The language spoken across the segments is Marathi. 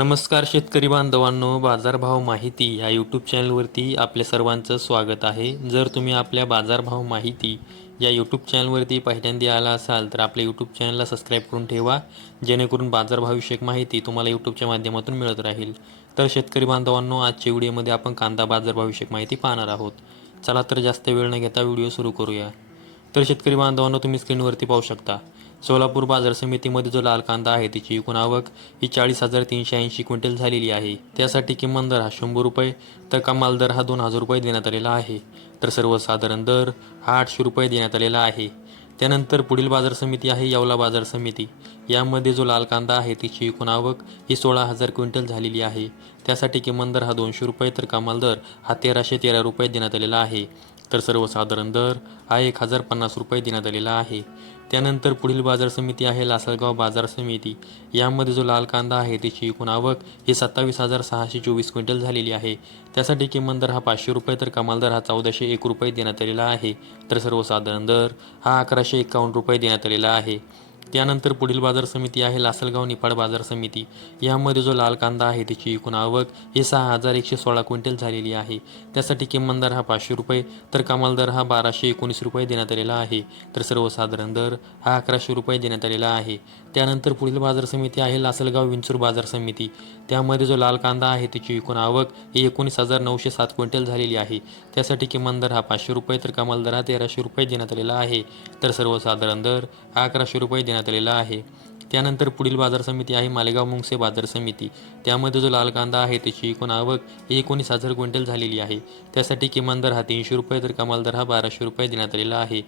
नमस्कार शेतकरी बांधवांनो, बाजारभाव माहिती या यूट्यूब चॅनलवरती आपल्या सर्वांचं स्वागत आहे. जर तुम्ही आपल्या बाजारभाव माहिती या यूट्यूब चॅनलवरती पहिल्यांदा आला असाल तर आपल्या यूट्यूब चॅनलला सबस्क्राईब करून ठेवा, जेणेकरून बाजारभावविषयक माहिती तुम्हाला यूट्यूबच्या माध्यमातून मिळत राहील. तर शेतकरी बांधवांनो, आजच्या व्हिडिओमध्ये आपण कांदा बाजारभावविषयक माहिती पाहणार आहोत. चला तर जास्त वेळ न घेता व्हिडिओ सुरू करूया. तर शेतकरी बांधवांनो, तुम्ही स्क्रीनवरती पाहू शकता सोलापूर बाजार समितीमध्ये जो लाल कांदा आहे त्याची एकूण आवक ही 40,380 क्विंटल झालेली आहे. त्यासाठी किमान दर हा 100 रुपये तर कमाल दर हा 2,000 रुपये देण्यात आलेला आहे. तर सर्वसाधारण दर हा 800 रुपये देण्यात आलेला आहे. त्यानंतर पुढील बाजार समिती आहे येवला बाजार समिती. यामध्ये जो लाल कांदा आहे त्याची एकूण आवक ही 16,000 क्विंटल झालेली आहे. त्यासाठी किमान दर हा 200 रुपये तर कमाल दर हा 1,313 रुपये देण्यात आलेला आहे. तर सर्वसाधारण दर हा 1,050 रुपये देण्यात आलेला आहे. त्यानंतर पुढील बाजार समिती आहे लासलगाव बाजार समिती. यामध्ये जो लाल कांदा आहे त्याची एकूण आवक ही 27,624 क्विंटल झालेली आहे. त्यासाठी किमान दर हा 500 रुपये तर कमाल दर हा 1,401 रुपये देण्यात आलेला आहे. तर सर्वसाधारण दर हा 1,151 रुपये देण्यात आलेला आहे. त्यानंतर पुढील बाजार समिती आहे लासलगाव निफाड बाजार समिती. यामध्ये जो लाल कांदा आहे त्याची एकूण आवक ही 6,116 क्विंटल झालेली आहे. त्यासाठी किमान दर हा 500 रुपये तर कमाल दर हा 1,219 रुपये देण्यात आलेला आहे. तर सर्वसाधारण दर हा 1,100 रुपये देण्यात आलेला आहे. त्यानंतर पुढील बाजार समिती आहे लासलगाव विंचूर बाजार समिती. त्यामध्ये जो लाल कांदा आहे त्याची एकूण आवक ही 19,907 क्विंटल झालेली आहे. त्यासाठी किमान दर हा 500 रुपये तर कमाल दर हा 1,300 रुपये देण्यात आलेला आहे. तर सर्वसाधारण दर हा 1,100 रुपये देण्यात आलेला आहे. त्यानंतर पुढील बाजार समिती आहे मालेगाव मुंगसे बाजार समिती. त्यामध्ये जो लाल कांदा आहे त्याची एकूण आवक ही 19,000 क्विंटल झालेली आहे. त्यासाठी किमान दर हा 300 रुपये तर कमाल दर हा 1,200 रुपये देण्यात आलेला आहे.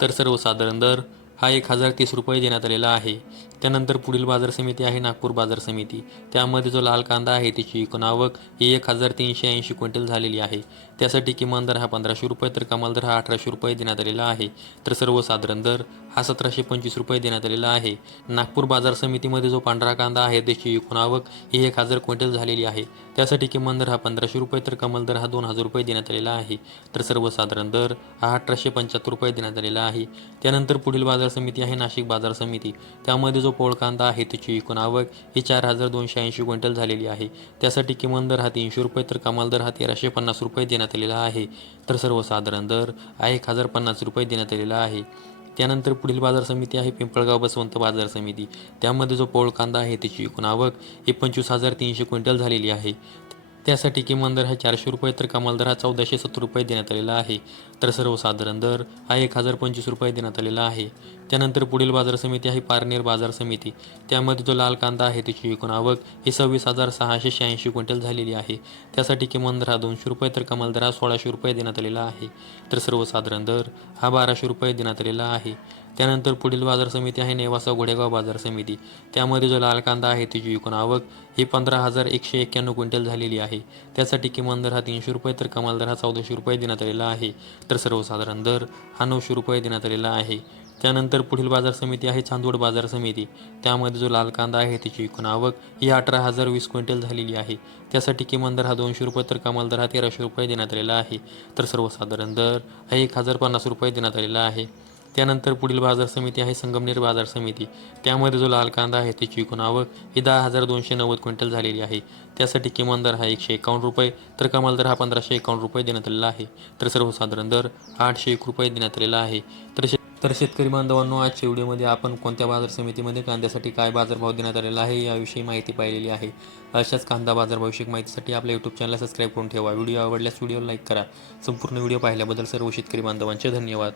तर सर्वसाधारण दर हा 1,030 रुपये देण्यात आलेला आहे. त्यानंतर पुढील बाजार समिती आहे नागपूर बाजार समिती. त्यामध्ये जो लाल कांदा आहे त्याची एकूण आवक ही 1,380 क्विंटल झालेली आहे. त्यासाठी किमान दर हा 1,500 रुपये तर कमाल दर हा 1,800 रुपये देण्यात आलेला आहे. तर सर्वसाधारण दर हा 1,725 रुपये देण्यात आलेला आहे. नागपूर बाजार समितीमध्ये जो पांढरा कांदा आहे त्याची एकूण आवक ही 1,000 क्विंटल झालेली आहे. त्यासाठी किमान दर हा 1,500 रुपये तर कमाल दर हा 2,000 रुपये देण्यात आलेला आहे. तर सर्वसाधारण दर हा 1,875 रुपये देण्यात आलेला आहे. त्यानंतर पुढील बाजार समिती आहे नाशिक बाजार समिती. त्यामध्ये जो पोळ कांदा आहे त्याची एकूण आवक ही 4,280 क्विंटल झालेली आहे. त्यासाठी किमान दर हा 300 रुपये तर कमाल दर हा 1,350 रुपये देण्यात आलेला आहे. तर सर्वसाधारण दर हा 1,050 रुपये देण्यात आलेला आहे. त्यानंतर पुढील बाजार समिती आहे पिंपळगाव बसवंत बाजार समिती. त्यामध्ये जो पोळ कांदा आहे त्याची एकूण आवक ही 25,300 क्विंटल झालेली आहे. त्यासाठी किमान दर हा 400 रुपये तर कमाल दर हा 1,470 रुपये देण्यात आलेला आहे. तर सर्वसाधारण दर हा 1,025 रुपये देण्यात आलेला आहे. त्यानंतर पुढील बाजार समिती आहे पारनेर बाजार समिती. त्यामध्ये जो लाल कांदा आहे त्याची एकूण आवक ही 26,686 क्विंटल झालेली आहे. त्यासाठी किमान दर हा 200 रुपये तर कमाल दर हा 1,600 रुपये देण्यात आलेला आहे. तर सर्वसाधारण दर हा 1,200 रुपये देण्यात आलेला आहे. त्यानंतर पुढील बाजार समिती आहे नेवासा घोडेगाव बाजार समिती. त्यामध्ये जो लाल कांदा आहे त्याची एकूण आवक ही 15,191 क्विंटल झालेली आहे. त्यासाठी किमान दर हा 300 रुपये तर कमाल दर हा 1,400 रुपये देण्यात आलेला आहे. तर सर्वसाधारण दर हा 900 रुपये देण्यात आलेला आहे. त्यानंतर पुढील बाजार समिती आहे चांदवड बाजार समिती. त्यामध्ये जो लाल कांदा आहे त्याची एकूण आवक ही 18,020 क्विंटल झालेली आहे. त्यासाठी किमान दर हा 200 रुपये तर कमाल दर हा 1,300 रुपये देण्यात आलेला आहे. तर सर्वसाधारण दर हा 1,050 रुपये देण्यात आलेला आहे. त्यानंतर पुढील बाजार समिती आहे संगमनेर बाजार समिती. त्यामध्ये जो लाल कांदा आहे त्याची एकूण आवक ही 10,290 क्विंटल झालेली आहे. त्यासाठी किमान दर हा 151 रुपये तर कमाल दर हा 1,551 रुपये देण्यात आलेला आहे. तर सर्वसाधारण दर हा 801 रुपये देण्यात आलेला आहे. तर शेतकरी बांधवांनो, आजच्या व्हिडिओमध्ये आपण कोणत्या बाजार समितीमध्ये कांद्यासाठी काय बाजारभाव देण्यात आलेला आहे याविषयी माहिती पाहिलेली आहे. अशाच कांदा बाजारभाविषयक माहितीसाठी आपल्या यूट्यूब चॅनलला सबस्क्राईब करून ठेवा. व्हिडिओ आवडल्यास व्हिडिओ लाईक करा. संपूर्ण व्हिडिओ पाहिल्याबद्दल सर्व शेतकरी बांधवांचे धन्यवाद.